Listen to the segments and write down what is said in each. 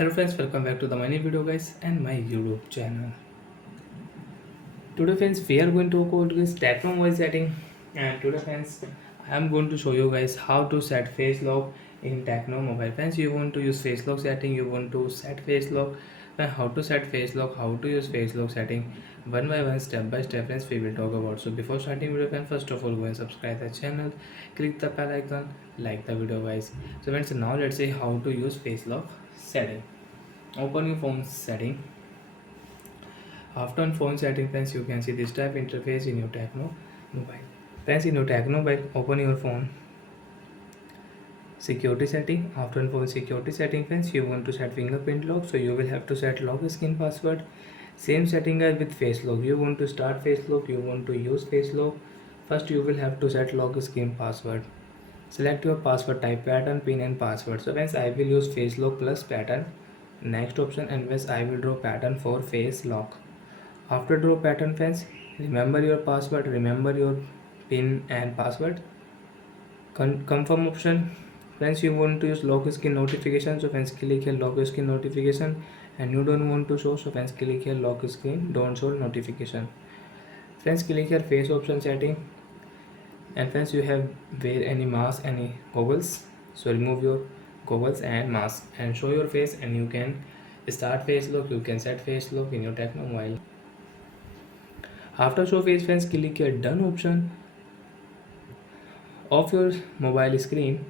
Hello friends, welcome back to the my new video guys and my YouTube channel. Today friends, we are going to go to this Tecno voice setting, and today friends, I am going to show you guys how to set face lock in Tecno mobile. Friends, you want to use face lock setting, you want to set face lock, and how to set face lock, how to use face lock setting, one by one, step by step friends, we will talk about. So before starting video friends, first of all go and subscribe the channel, click the bell icon, like the video guys. So friends, now let's see how to use face lock setting. Open your phone setting. After on phone setting friends, you can see this type interface in your Tecno mobile. Friends, in your Tecno mobile, open your phone security setting. After on phone security setting friends, you want to set fingerprint lock, so you will have to set lock screen password. Same setting as with face lock. You want to start face lock, you want to use face lock. First you will have to set lock screen password. Select your password type, pattern, pin and password. So friends, I will use face lock plus pattern. Next option, and friends, I will draw pattern for face lock. After draw pattern friends, remember your password, remember your pin and password. Confirm option. Friends, you want to use lock screen notification, so friends click here lock screen notification, and you don't want to show, so friends click here lock screen don't show notification. Friends, click here face option setting, and friends, you have wear any mask, any goggles, so remove your goggles and mask and show your face, and you can start face lock, you can set face lock in your Tecno mobile. After show face friends, click here done option of your mobile screen.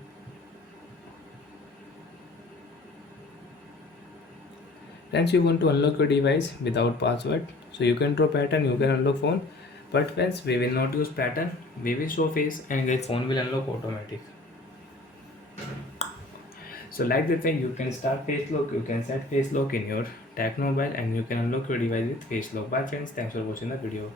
Friends, you want to unlock your device without password, so you can draw pattern, you can unlock phone, but friends, we will not use pattern, we will show face, and your phone will unlock automatic. So like that way you can start face lock, you can set face lock in your Tecno mobile, and you can unlock your device with face lock. Bye friends, thanks for watching the video.